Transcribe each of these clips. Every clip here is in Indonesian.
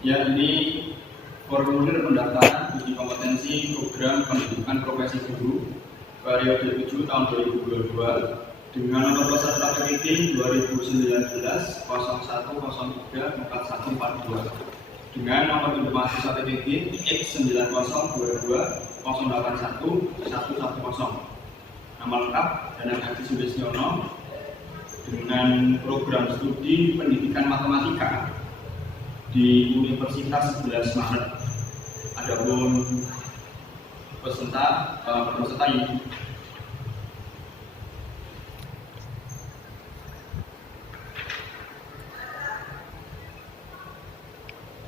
Ya, ini formulir pendaftaran uji kompetensi program pendidikan profesi guru periode 7 tahun 2022 dengan nomor peserta PPT 2019 01034142 dengan nomor induk mahasiswa PPT X90220811110. Nama lengkap Danang Haji Sulistiono dengan program studi pendidikan matematika di Universitas 11 Maret. Adapun peserta ini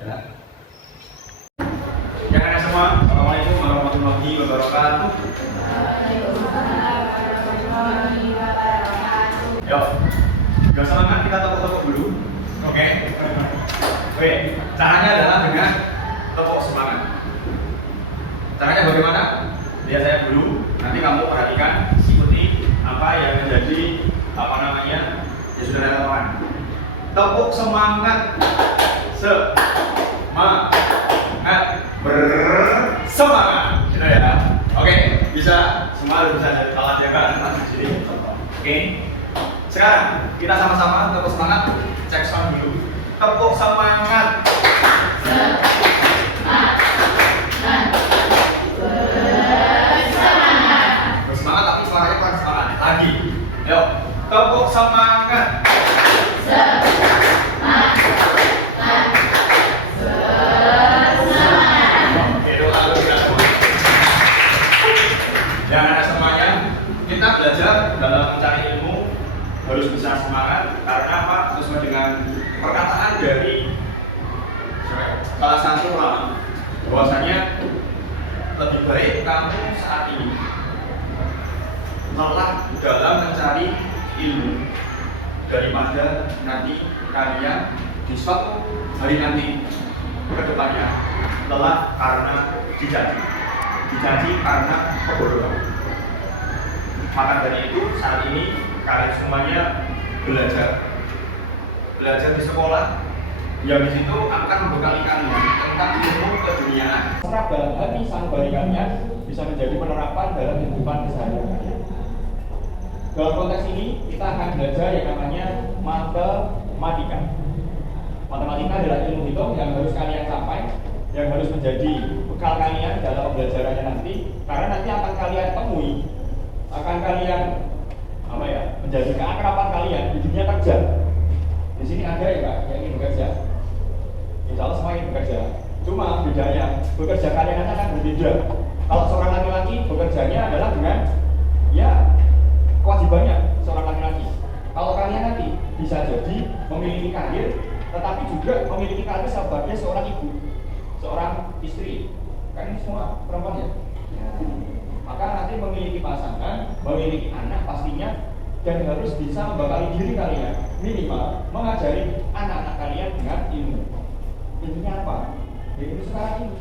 ya. Yang ada semua, Assalamualaikum warahmatullahi wabarakatuh. Yuk, gak semangat kita tepuk-tepuk dulu. Oke. Oke, caranya adalah dengan tepuk semangat. Caranya bagaimana? Lihat saya dulu, nanti kamu perhatikan, ikuti apa yang menjadi ya sudah ada lawan. Tepuk semangat, bersemangat, gitu ya. Oke, bisa semua bisa jadi salah ya kan? Sini. Oke. Sekarang kita sama-sama tepuk semangat, cek sound dulu. Tepuk semangat. Bersemangat tapi suaranya kurang semangat. Lagi. Yuk, tepuk semangat. Oke, doa dulu. Yang ada semuanya, kita belajar dalam mencari ilmu harus bisa semangat karena apa? Sesuai dengan perkataan dari salah satu ulama bahwasanya lebih baik kamu saat ini lelah dalam mencari ilmu daripada nanti kalian di suatu hari nanti ke depannya lelah karena dijanji karena kebodohan. Maka dari itu saat ini kalian semuanya belajar di sekolah yang di situ akan membekali kalian tentang ilmu keduniaan. Serap dalam hati sanubari kalian bisa menjadi penerapan dalam kehidupan keseharian kalian. Dalam konteks ini kita akan belajar yang namanya matematika. Matematika adalah ilmu hitung yang harus kalian capai, yang harus menjadi bekal kalian dalam pembelajarannya nanti, karena nanti akan kalian temui, akan kalian menjadi keakraban kalian di dunia kerja. Di sini ada ya Kak, yang ingin bekerja. Insya Allah semua ingin bekerja. Cuma bedanya bekerja kalian akan berbeda. Kalau seorang laki-laki bekerjanya adalah dengan kewajibannya seorang laki-laki. Kalau kalian nanti bisa jadi memiliki karir, tetapi juga memiliki karir sebagai seorang ibu, seorang istri. Kan ini semua perempuan ya. Maka nanti memiliki pasangan, memiliki anak pastinya, dan harus bisa membekali diri kalian minimal mengajari anak-anak kalian dengan ilmu. Ilmunya apa? Ilmu sekarang ini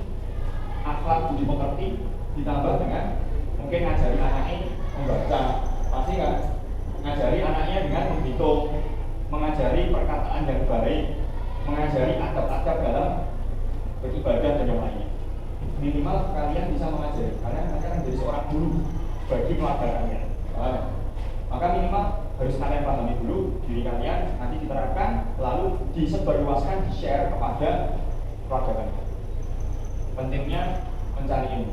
akhlak budi pekerti ditambah dengan mungkin ngajari anaknya membaca, pasti kan? Ngajari anaknya dengan menghitung, mengajari perkataan yang baik, mengajari adab-adab dalam beribadah dan yang lainnya. Minimal kalian bisa mengajari, karena nanti akan jadi seorang guru bagi keluarga kalian. Maka minimal harus kalian pahami dulu diri kalian, nanti diterapkan, lalu disebarluaskan, di-share kepada keluarga kalian. Pentingnya mencari ilmu.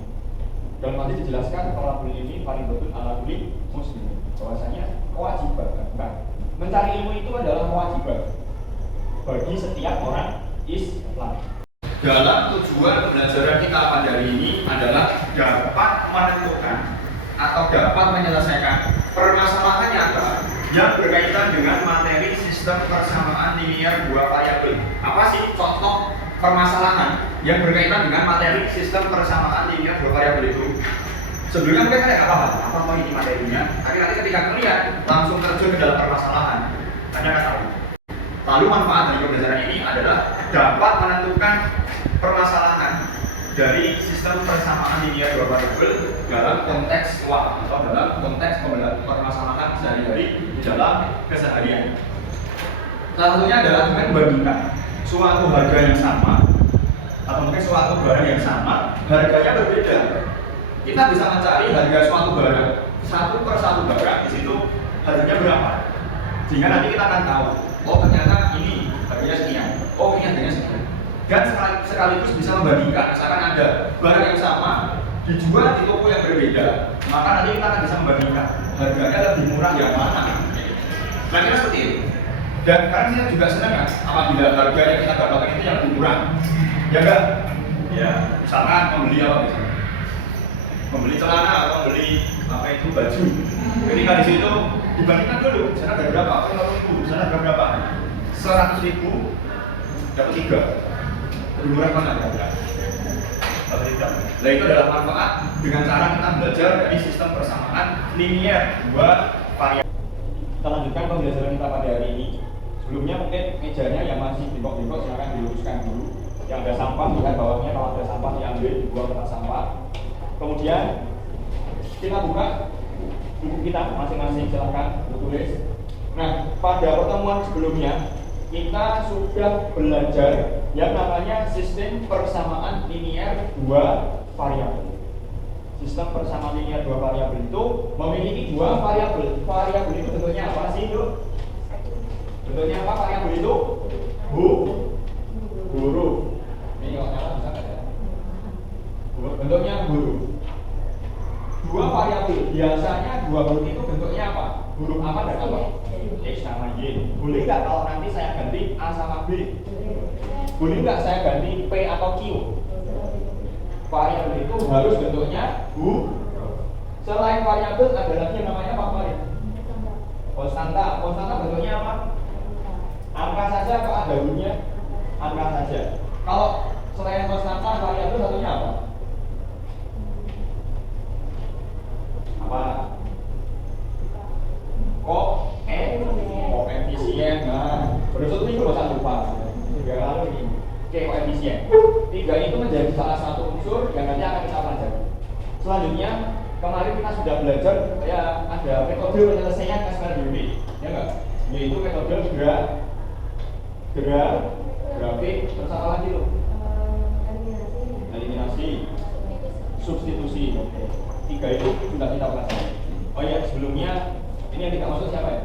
Dalam nanti dijelaskan kalau beli ini paling betul ala beli muslim. Bahwasanya kewajiban, bukan. Mencari ilmu itu adalah kewajiban bagi setiap orang Islam. Dalam tujuan pembelajaran kita pada hari ini adalah dapat menentukan atau dapat menyelesaikan permasalahan nyata yang berkaitan dengan materi sistem persamaan linear dua variabel. Apa sih contoh permasalahan yang berkaitan dengan materi sistem persamaan linear dua variabel itu? Sebelumnya mungkin kalian nggak paham apa mau ini materinya, tapi nanti ketika kalian langsung terjun ke dalam permasalahan, kalian akan tahu. Lalu manfaat dari pembelajaran ini adalah dapat menentukan permasalahan dari sistem persamaan linear dua variabel dalam konteks waktu atau dalam konteks permasalahan sehari-hari di dalam keseharian. Salah satunya adalah dengan membandingkan suatu harga yang sama atau mungkin suatu barang yang sama harganya berbeda. Kita bisa mencari harga suatu barang satu per satu barang di situ harganya berapa, sehingga nanti kita akan tahu, oh ternyata ini harganya sekian, oh ini harganya sekian. Dan sekaligus bisa membandingkan, misalkan ada barang yang sama dijual di toko yang berbeda, maka nanti kita akan bisa membandingkan harganya lebih murah yang mana. Nah, kira seperti itu. Dan karena kita juga senang kan apabila harga yang kita dapatkan itu yang lebih murah, ya enggak? Ya, misalkan membeli apa misalnya? Membeli celana atau membeli apa itu baju. Ketika di situ dibandingkan dulu, sana ada berapa? 50.000, sana ada berapa? 100.000 dapat 3. Lebih murah mana harga? Nah, itu adalah manfaat dengan cara kita belajar dari sistem persamaan linear dua variabel. Kita lanjutkan pembelajaran kita pada hari ini. Sebelumnya mungkin mejanya yang masih bengkok-bengkok silahkan diluruskan dulu. Yang ada sampah, lihat bawahnya, kalau ada sampah diambil, dibuang ke tempat sampah. Kemudian kita buka buku kita masing-masing, silahkan tulis. Nah, pada pertemuan sebelumnya kita sudah belajar yang namanya sistem persamaan linear dua variabel. Sistem persamaan linear dua variabel itu memiliki dua variabel. Variabel itu bentuknya apa sih, itu? Bentuknya apa variabel itu? Huruf. Ini kalau nyala bisa nggak ya? Bentuknya huruf. Dua variabel. Biasanya dua huruf itu bentuknya apa? Huruf apa dan apa? X sama Y. Boleh nggak kalau nanti saya ganti A sama B? Boleh nggak saya ganti P atau Q? Variabel itu harus bentuknya Selain variabel ada lagi yang namanya apa, Farid? Konstanta. Konstanta bentuknya apa? Angka saja atau ada hurufnya? Angka saja. Kalau selain konstanta variabel satunya apa? Apa? Koefisien. Nah, berikut itu bosan lupa. Tiga lalu ini. Koefisien. Tiga itu menjadi salah satu unsur yang nanti akan kita pelajari. Selanjutnya, kemarin kita sudah belajar ya ada metode penyelesaian SPLDW, ya enggak? Yaitu metode grafik terus apa lagi loh? Eliminasi, substitusi. Tiga itu sudah kita pelajari. Oh iya, sebelumnya ini yang tidak masuk siapa ya?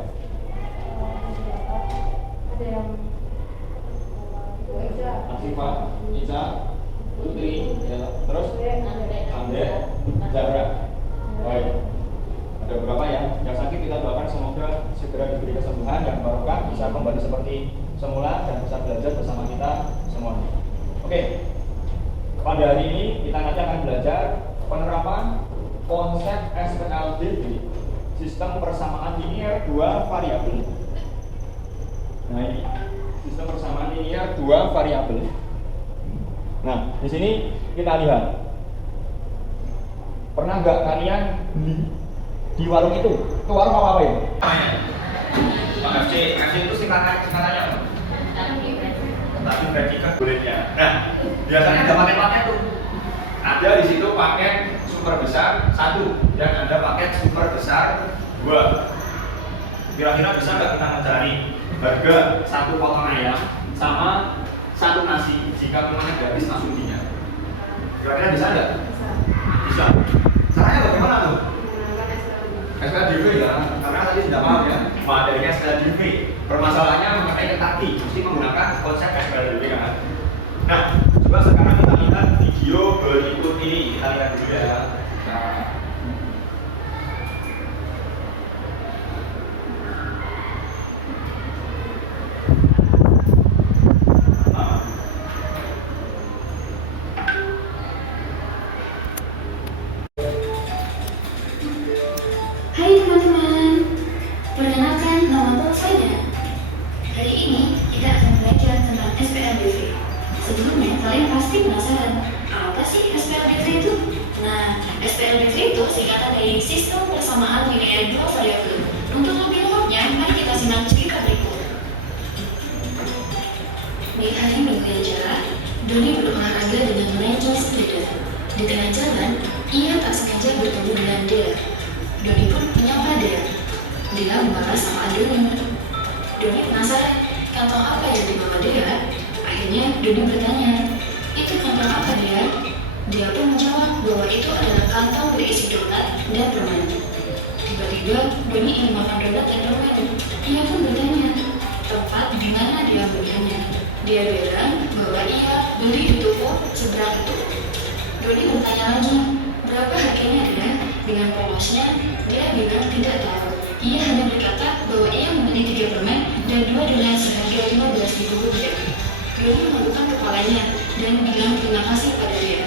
Ada yang Asifa, Ica, Putri, ya. Terus Ande, Zahra. Baik. Ada beberapa ya yang sakit, kita doakan semoga segera diberi kesembuhan yang barokah, bisa kembali seperti semula dan bisa belajar bersama kita semua. Oke. Pada hari ini kita nanti akan belajar penerapan konsep SPLDW, sistem persamaan linear dua variabel. Nah, ini sistem persamaan linear dua variabel. Nah, di sini kita lihat. Pernah nggak kalian beli di warung itu? Ke warung apa ya? Pak FC itu singkatannya apa? Tapi vertikal kulitnya. Nah, biasanya ada paket-paket tuh. Ada di situ paket super besar 1 dan ada paket super besar 2. Kira-kira bisa nggak kita mencari harga 1 potong ayam sama 1 nasi jika memang gratis asumsinya? Kira-kira bisa nggak? Bisa. Caranya bagaimana tuh? SPLDW ya, karena tadi sudah paham ya materinya SPLDW. Permasalahannya mengenai tadi mesti menggunakan konsep SPLDW kan. Nah, coba sekarang kita lihat video berikut ini, kita lihat dulu ya. Hai teman-teman, perkenalkan nama saya. Hari ini kita akan belajar tentang SPLDV. Sebelumnya kalian pasti penasaran, apa sih SPLDV itu? Nah, SPLDV itu singkatan dari sistem persamaan linear dua variabel. Untuk lebih lengkapnya, mari kita simak cerita berikut. Di hari Minggu yang cerah, Doni berolahraga dengan menancap sepeda. Di tengah jalan, ia tak sengaja bertemu dengan Dea. Doni pun menyapa Dea. Dea marah sama Doni. Doni penasaran, kantong apa yang dibawa Dea? Doni bertanya, itu kantong apa dia? Dia pun menjawab bahwa itu adalah kantong berisi donat dan permen. Tiba-tiba Doni ingin makan donat dan permen. Ia pun bertanya, tempat di mana dia ambilkannya? Dia bilang bahwa ia beli di toko seberang itu. Doni bertanya lagi, berapa harganya dia? Dengan polosnya, dia bilang tidak tahu. Ia hanya berkata bahwa ia membeli 3 permen dan 2 donat seharga 15.000 rupiah. Doni menganggukkan kepalanya dan bilang terima kasih pada dia.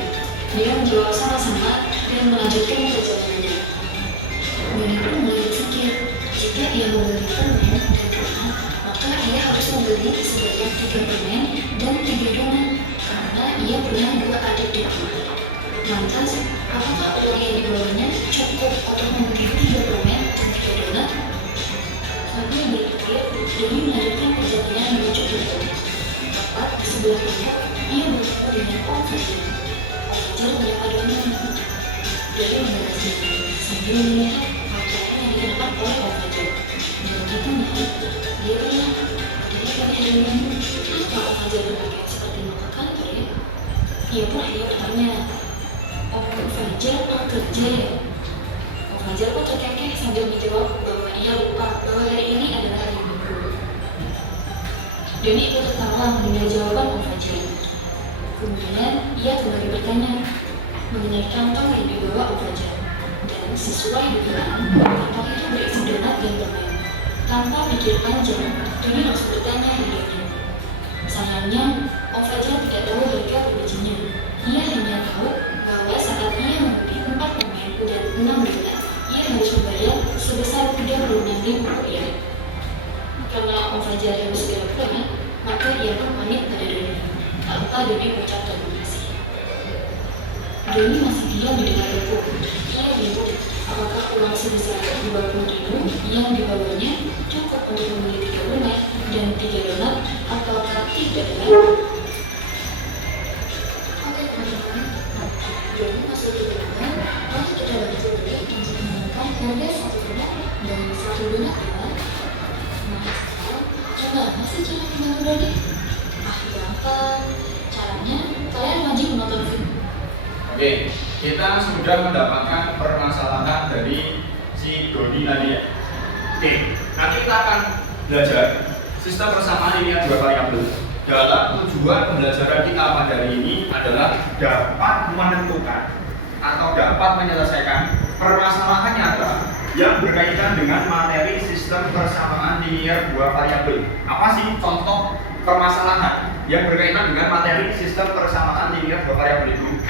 Dia menjawab sama-sama dan melanjutkan perjalanannya. Doni pun mulai berpikir, jika ia membeli permen dan donat, maka ia harus membeli sebanyak 3 permen dan 3 donat karena ia punya 2 adik di rumah. Lantas, apakah uang yang dibawanya cukup untuk membeli 3 permen dan 3 donat? Sambil berpikir, Doni melanjutkan perjalanan menuju pintu. Tepat di sebelah pintu, ia bertemu dengan Om Fajar. Om Fajar menyapa Doni. Doni membalasnya sambil melihat pakaian yang dikenakan oleh Om Fajar. Dan ditanya, dia bilang, "Dari hari ini, apa Om Fajar berpakaian seperti muka kantor ya?" Ia pun akhirnya bertanya, "Om Fajar mau kerja ya?" Om Fajar pun terkekeh sambil menjawab bahwa ia lupa bahwa hari ini adalah hari Minggu. Doni ikut tertawa mendengar jawaban Om Fajar. Kemudian ia kembali bertanya mengenai kantong yang dibawa Om Fajar. Dan sesuai dugaan, kantong itu berisi donat dan permen. Tanpa pikir panjang, Doni langsung bertanya harganya. Sayangnya, Om Fajar tidak tahu harga bijinya. Ia hanya tahu bahwa saat ia membeli 4 permen dan 6 donat, ia harus membayar sebesar 36.000 rupiah. Karena Om Fajar harus segera pulang, maka ia pun pamit pada Doni. Tanpa Doni mengucap terima kasih. Doni masih diam di dekat toko. Ia bingung apakah uang sebesar 20.000 yang dibawanya cukup untuk membeli 3 donat dan 3 donat ataukah tidak. Doni masuk ke dalam, lalu kita bantu beli untuk menemukan harga 1 donat dan 1 donat ya. Nah sekarang, gimana sih cara membantu Doni? Gampang. Caranya, kalian wajib menonton film. Oke, kita sudah mendapatkan permasalahan dari si Doni tadi ya. Oke, nanti kita akan belajar sistem persamaan linear 2 variabel. Dalam tujuan pembelajaran kita pada hari ini adalah dapat menentukan atau dapat menyelesaikan permasalahan nyata yang berkaitan dengan materi sistem persamaan linear 2 variabel. Apa sih contoh permasalahan yang berkaitan dengan materi sistem persamaan linear 2 variabel itu?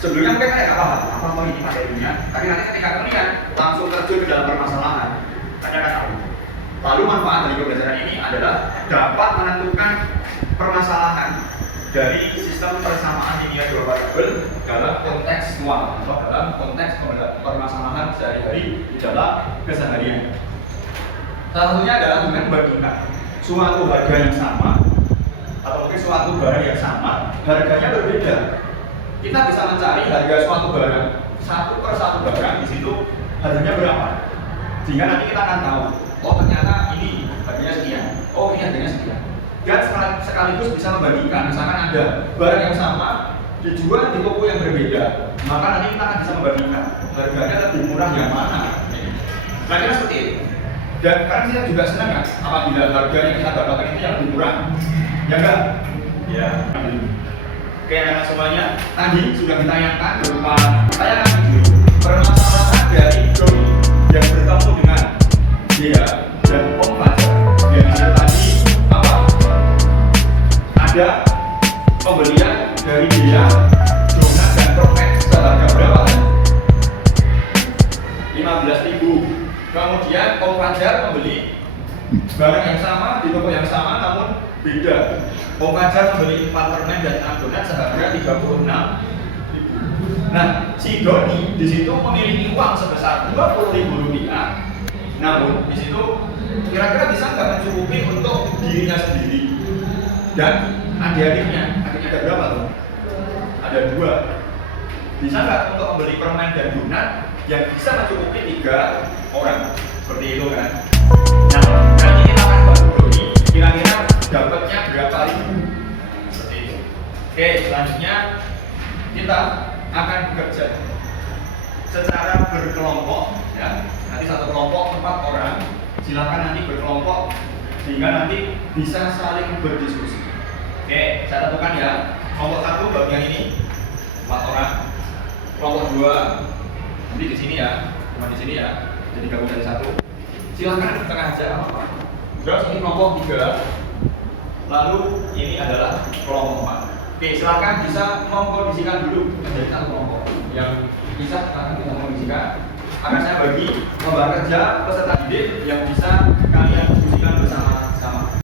Sebelumnya mungkin kalian nggak paham apa ini materinya, tapi nanti ketika kalian langsung terjun ke dalam permasalahan, kalian akan tahu. Lalu manfaat dari pembelajaran ini adalah dapat menentukan permasalahan dari sistem persamaan linear 2 variabel dalam konteks semua, atau dalam konteks permasalahan sehari-hari di dalam keseharian. Salah satunya adalah dengan membandingkan suatu harga yang sama atau mungkin suatu barang yang sama, harganya berbeda. Kita bisa mencari harga suatu barang, satu per satu barang di situ harganya berapa, sehingga nanti kita akan tahu, oh ternyata ini harganya sekian, oh ini harganya sekian. Dan sekaligus bisa membandingkan, misalkan ada barang yang sama dijual di toko yang berbeda, maka nanti kita akan bisa membandingkan harganya lebih murah yang mana. Nah kira seperti itu. Dan karena kita juga senang kan apabila harga yang kita dapatkan itu yang lebih murah, ya enggak? Ya. Oke, anak semuanya, tadi sudah ditayangkan berupa tayangan video permasalahan dari Doni yang bertemu dengan dia dan Om Fajar. Yang tadi apa? Ada pembelian dari dia donat dan permen seharga berapa kan? 15.000. Kemudian Om Fajar membeli barang yang sama di toko yang sama namun beda. Om Fajar membeli 4 permen dan 6 donat seharga 36.000. Nah, si Doni di situ memiliki uang sebesar 20.000 rupiah. Namun di situ kira-kira bisa nggak mencukupi untuk dirinya sendiri dan adik-adiknya? Adiknya ada berapa tuh? Ada 2. Bisa nggak untuk membeli permen dan donat yang bisa mencukupi 3 orang? Seperti itu kan? Nah, nanti kita akan bantu Doni kira-kira dapatnya berapa ribu seperti itu. Oke, selanjutnya kita akan bekerja secara berkelompok ya. Nanti satu kelompok 4 orang. Silakan nanti berkelompok sehingga nanti bisa saling berdiskusi. Oke, saya tentukan ya. Kelompok 1 bagian ini 4 orang. Kelompok 2 nanti di sini ya, cuma di sini ya. Jadi gabung dari 1. Silakan di tengah aja apa-apa. Terus ini kelompok 3. Lalu ini adalah kelompok 4. Oke, silakan bisa mengkondisikan dulu menjadi satu kelompok yang bisa akan kita kondisikan. Akan saya bagi lembar kerja peserta didik yang bisa kalian diskusikan bersama-sama.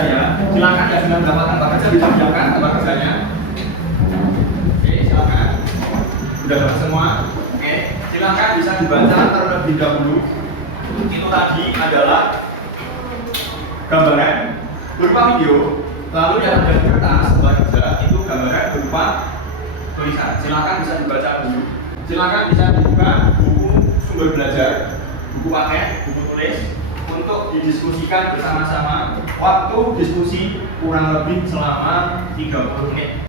Ya, silakan ya sudah mendapatkan lembar kerja dipanjangkan lembar kerjanya. Oke, silakan. Sudah dapat semua. Oke, silakan bisa dibaca terlebih dahulu. Itu tadi adalah gambaran berupa video, lalu yang ada di kertas lembar kerja itu gambaran berupa tulisan. Silakan bisa dibaca dulu. Silakan bisa dibuka buku sumber belajar, buku paket, buku tulis untuk didiskusikan bersama-sama. Waktu diskusi kurang lebih selama 30 menit.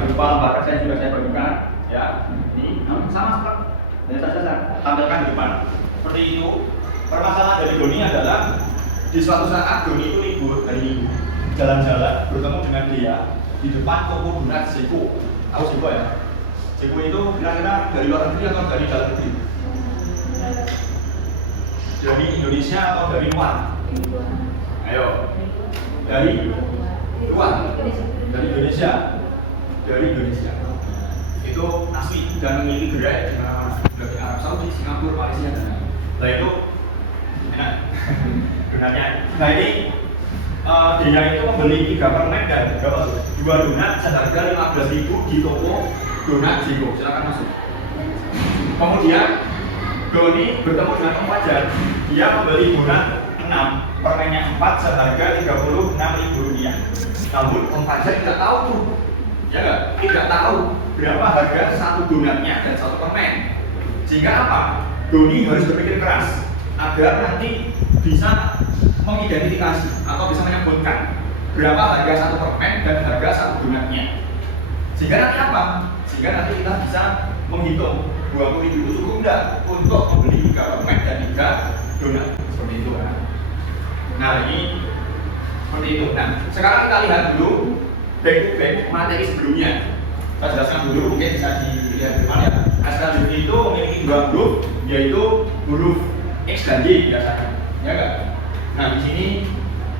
Berupa lembar kerja yang sudah saya bagikan, ya. Ini sama seperti yang saya tampilkan di depan. Seperti itu. Permasalahan dari Doni adalah di suatu saat Doni itu libur hari Minggu, jalan-jalan bertemu dengan dia di depan toko donat Zeko. Tahu Zeko ya? Zeko itu kira-kira dari luar negeri atau dari dalam negeri? Dari Indonesia atau dari luar? Ayo. Dari luar? Dari Indonesia? Dari Indonesia. Itu asli dan memiliki gerai di mana-mana. Dari Arab Saudi, Singapura, Malaysia dan lain-lain. Nah itu enak. Donatnya. Nah ini dia itu membeli 3 permen dan 2 donat seharga 15.000 di toko donat Zeko. Silakan masuk. Kemudian Doni bertemu dengan Om Fajar. Dia membeli donat 6, permennya 4 seharga 36.000 rupiah. Namun Om Fajar tidak tahu tuh, ya nggak? Tidak tahu berapa harga satu donatnya dan satu permen. Sehingga apa? Doni harus berpikir keras agar nanti bisa mengidentifikasi atau bisa menyebutkan berapa harga satu permen dan harga satu donatnya. Sehingga nanti apa? Sehingga nanti kita bisa menghitung 20.000 itu cukup enggak untuk membeli 3 permen dan 3 donat seperti itu kan. Nah ini seperti itu. Nah sekarang kita lihat dulu back to back materi sebelumnya. Kita jelaskan dulu, mungkin bisa dilihat di depan ya. SKJ itu memiliki 2 huruf, yaitu huruf X dan Y biasanya, ya enggak? Nah di sini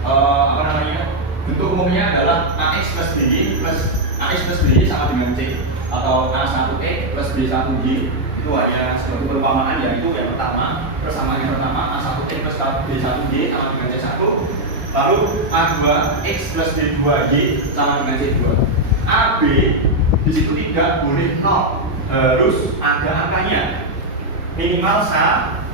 apa namanya? Bentuk umumnya adalah AX plus BY plus AX plus BY sama dengan C, atau A1E plus B1Y. Itu hanya suatu perumpamaan, yaitu yang pertama, persamaan yang pertama A1E plus B1Y sama dengan C1. Lalu A2X plus B2Y sama dengan C2. AB di situ tidak boleh 0, harus ada angkanya, minimal 1,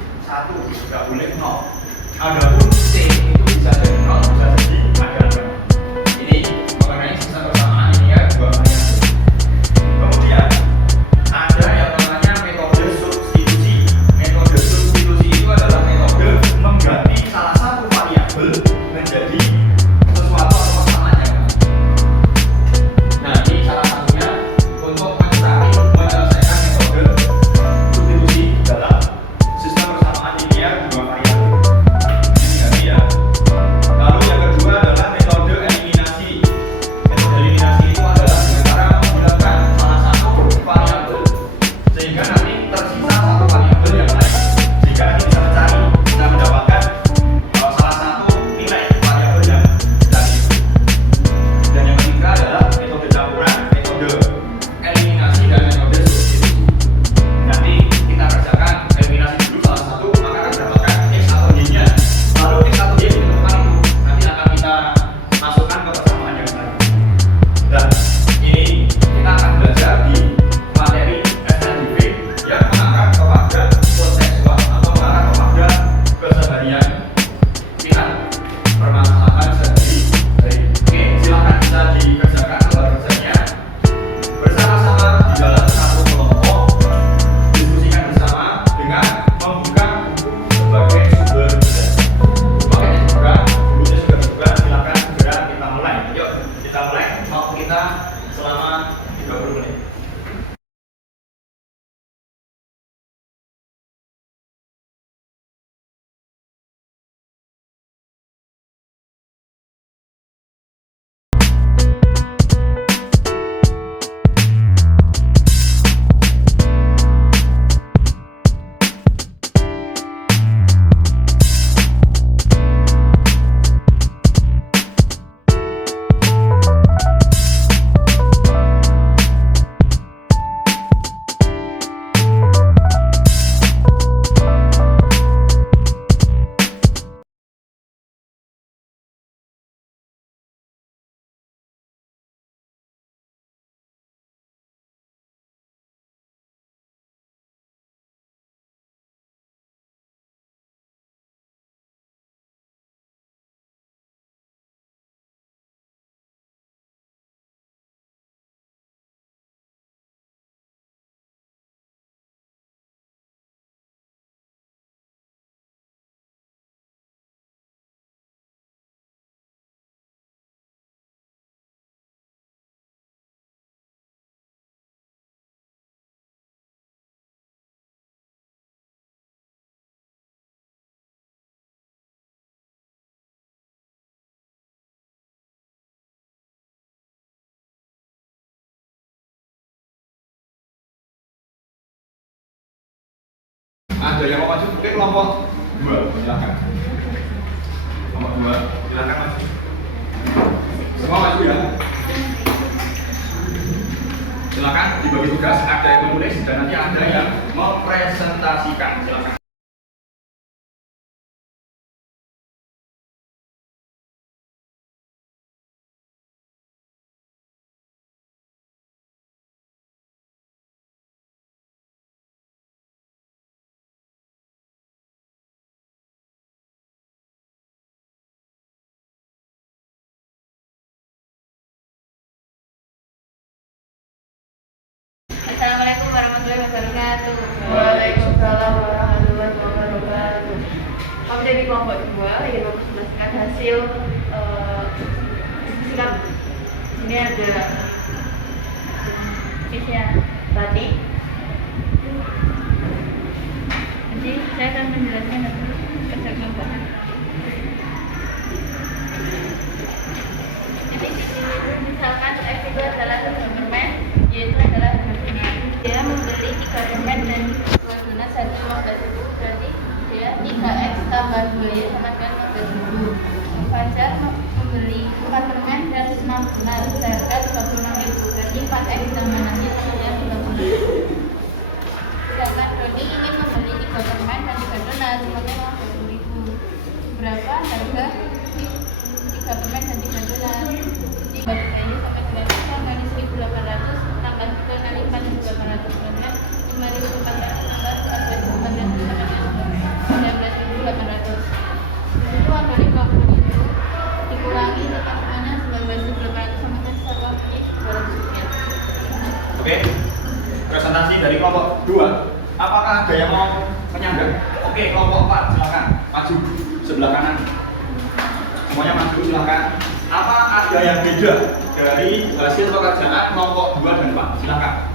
tidak boleh 0. Adapun C itu bisa jadi 0, bisa jadi ada angka. Ini mengenai sistem persamaan ini ya, 2 variabel. Kemudian ada yang namanya metode substitusi. Metode substitusi itu adalah metode mengganti salah satu variabel menjadi sesuatu atau persamaan yang lain. Nah ini salah satunya untuk menyelesaikan metode substitusi dalam sistem persamaan linear 2 variabel. Ini ganti ya. Lalu yang Ada yang mau maju, mungkin kelompok 2, silakan. Kelompok 2, silakan maju. Semua maju ya. Silakan dibagi tugas, ada yang menulis dan nanti ada yang mempresentasikan. Silakan. Assalamualaikum warahmatullahi wabarakatuh. Waalaikumsalam warahmatullahi wabarakatuh. Kami dari kelompok 2 ingin mempresentasikan hasil sikap. Ini ada Kisya Batik. Jadi saya akan menjelaskan nanti kerja kelompok. Jadi misalkan X itu adalah permen, Y itu adalah donat. Dia membeli 3 permen dan 2 donat satu 15.000, berarti dia 3X tambah 2Y sama dengan 15.000. Fajar membeli 4 permen dan 6 donat seharga 36.000, berarti 4X tambah nasi sama dengan 36.000. Sedangkan Doni ingin membeli 3 permen dan 3 donat semuanya 50.000. Berapa harga 3 permen dan 3 donat? Bagi saya sampai 9 kali 1.800 tambah 2 kali 4.800 berarti 5.400 tambah 4.800 sama dengan 19.800. Itu Antoni 20.000 dikurangi tetap semuanya 19.800 sama dengan 1.200 rupiah. Oke, presentasi dari kelompok 2. Apakah ada yang mau menyangga? Oke, kelompok 4 silakan maju sebelah kanan. Semuanya maju silakan. Apa ada yang beda dari hasil pekerjaan kelompok 2 dan 4? Silakan.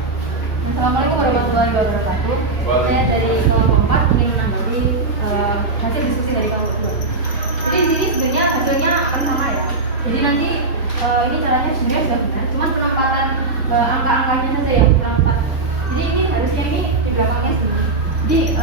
Assalamualaikum warahmatullahi wabarakatuh. Saya dari kelompok 4 ingin menanggapi hasil diskusi dari kelompok 2. Jadi di sini sebenarnya hasilnya akan sama ya. Jadi nanti ini caranya sebenarnya sudah benar, cuma penempatan angka-angkanya saja yang kurang tepat. Jadi ini harusnya ini di belakangnya sebenarnya. Jadi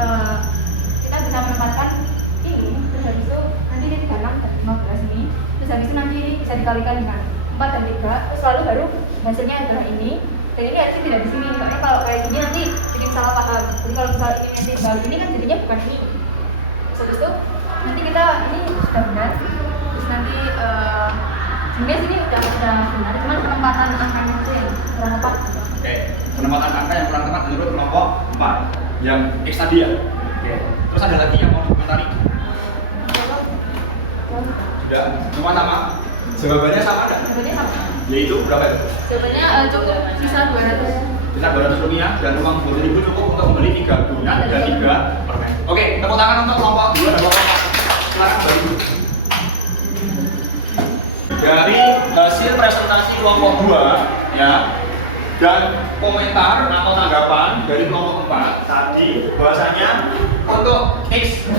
kita bisa menempatkan ini, terus habis itu nanti ini 36 dan 15 ini. Terus habis itu nanti ini bisa dikalikan dengan 4 dan 3, terus lalu baru hasilnya adalah ini. Dan ini harusnya tidak di sini, soalnya kalau kayak gini nanti jadi salah paham. Jadi kalau misalnya ini nanti balik ini kan jadinya bukan ini. Terus habis itu nanti kita ini sudah benar. Terus nanti sebenarnya sini udah benar, cuman penempatan angkanya itu yang kurang tepat. Oke, penempatan angka yang kurang tepat menurut kelompok 4 yang X tadi ya. Oke. Terus ada lagi yang mau dikomentari? Sudah, semua sama? Jawabannya sama enggak? Jawabannya sama. Yaitu berapa itu? Jawabannya cukup sisa 200. Sisa 200 rupiah dan uang 20.000 cukup untuk membeli 3 donat dan 3 permen. Oke, tepuk tangan untuk kelompok 2 dan kelompok 4. Silakan bagi. Dari hasil presentasi kelompok 2 ya dan komentar atau tanggapan dari kelompok 4 tadi bahwasanya untuk X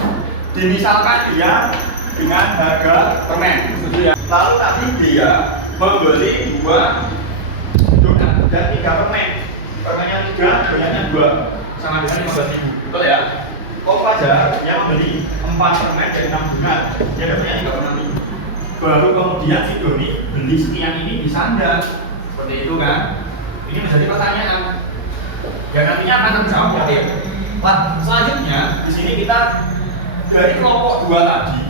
dimisalkan dia dengan harga permen, setuju ya? Lalu tadi dia membeli 2 donat dan 3 permen. Permennya 3, donatnya 2, sama dengan 15.000. Betul ya? Kok Fajar dia membeli 4 permen dan 6 donat, dia dapatnya 36.000. Baru kemudian si Doni beli sekian ini di sandal. Seperti itu kan? Ini menjadi pertanyaan. Ya nantinya akan terjawab ya. Nah, selanjutnya di sini kita dari kelompok 2 tadi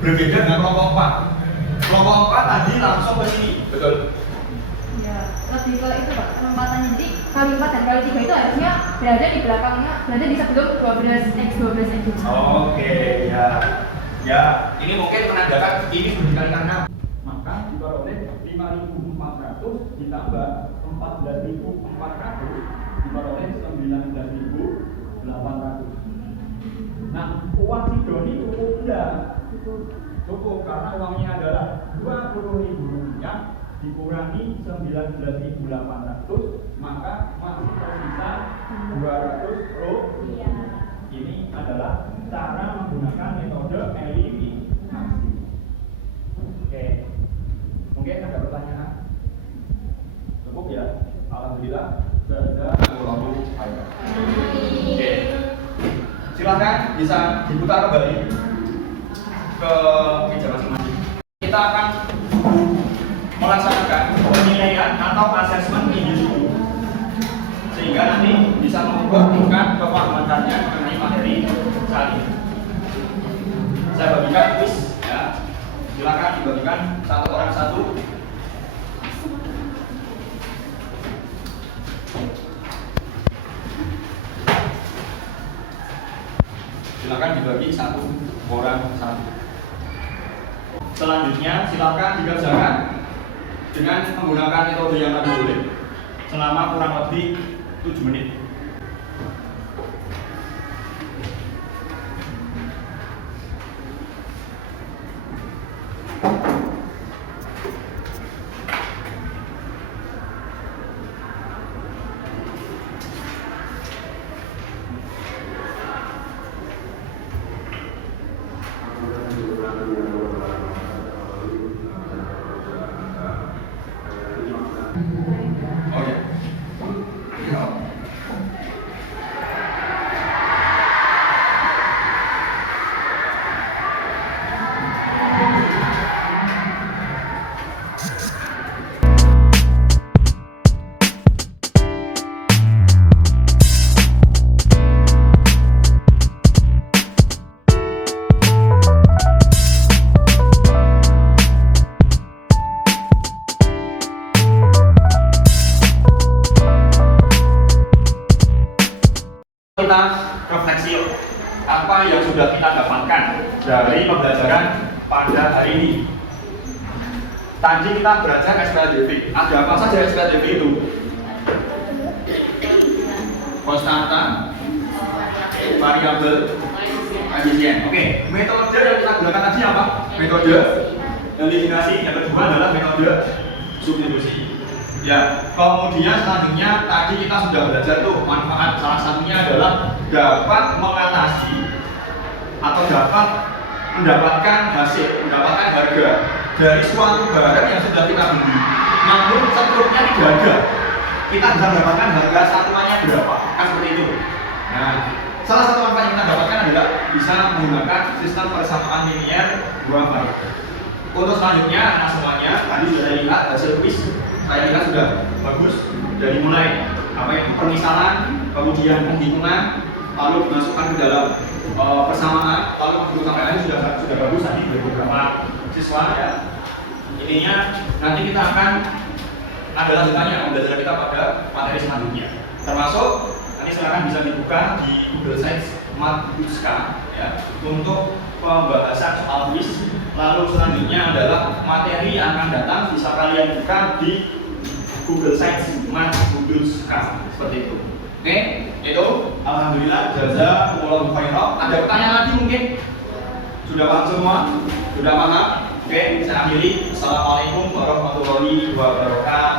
berbeda dengan kelompok 4. Kelompok 4 tadi langsung ke sini, betul? Ya, lebih ke itu Pak, penempatannya. Jadi kali 4 dan kali 3 itu harusnya berada di belakangnya, berada di sebelum 12x itu. Oke, ya. Ya, ini mungkin menandakan ini sudah dikalikan 6. Maka diperoleh 5.400 ditambah 14.400 diperoleh 19.800. Nah, uang si Doni cukup enggak? Cukup karena uangnya adalah 20.000 rupiah dikurangi 19.800, maka masih tersisa 200 rupiah. Ini adalah cara menggunakan metode eliminasi. Oke, mungkin ada pertanyaan? Cukup ya? Alhamdulillah. Oke, bisa diputar kembali ke meja masing-masing. Kita akan melaksanakan penilaian atau asesmen individu sehingga nanti bisa membuat tingkat kepahaman kalian mengenai materi saat ini. Saya bagikan kuis ya. Silakan dibagikan satu orang satu. Silakan dibagi satu orang satu. Selanjutnya silakan dikerjakan dengan menggunakan metode yang tadi boleh selama kurang lebih 7 menit. Oh ya. Kita refleksi apa yang sudah kita dapatkan dari pembelajaran pada hari ini. Tadi kita belajar SPLDB. Ada apa saja SPLDB itu? Konstanta, variabel, koefisien. Oke, metode yang kita gunakan tadi apa? Metode eliminasi. Yang kedua adalah metode substitusi. Ya, kemudian selanjutnya tadi kita sudah belajar tuh manfaat salah satunya adalah dapat mengatasi atau dapat mendapatkan hasil, mendapatkan harga dari suatu barang yang sudah kita beli. Namun strukturnya tidak ada. Kita bisa mendapatkan harga satuannya berapa, kan seperti itu. Nah, salah satu manfaat yang kita dapatkan adalah bisa menggunakan sistem persamaan linear buah variabel. Untuk selanjutnya, anak semuanya tadi sudah lihat hasil quiz. Saya kira sudah bagus dari mulai apa itu permisalan, kemudian penghitungan, lalu dimasukkan ke dalam persamaan, lalu menghitung sampai tadi sudah bagus tadi dari beberapa siswa ya. Ininya nanti kita akan ada lanjutannya pembelajaran kita pada materi selanjutnya. Termasuk nanti silakan bisa dibuka di Google Sites Matbuska ya untuk pembahasan soal quiz. Lalu selanjutnya adalah materi yang akan datang bisa kalian buka di Google Sites Matbuska seperti itu. Oke, itu alhamdulillah jazakumullahu khairan. Ada pertanyaan lagi mungkin? Sudah paham semua? Sudah paham? Oke, saya akhiri. Assalamualaikum warahmatullahi wabarakatuh.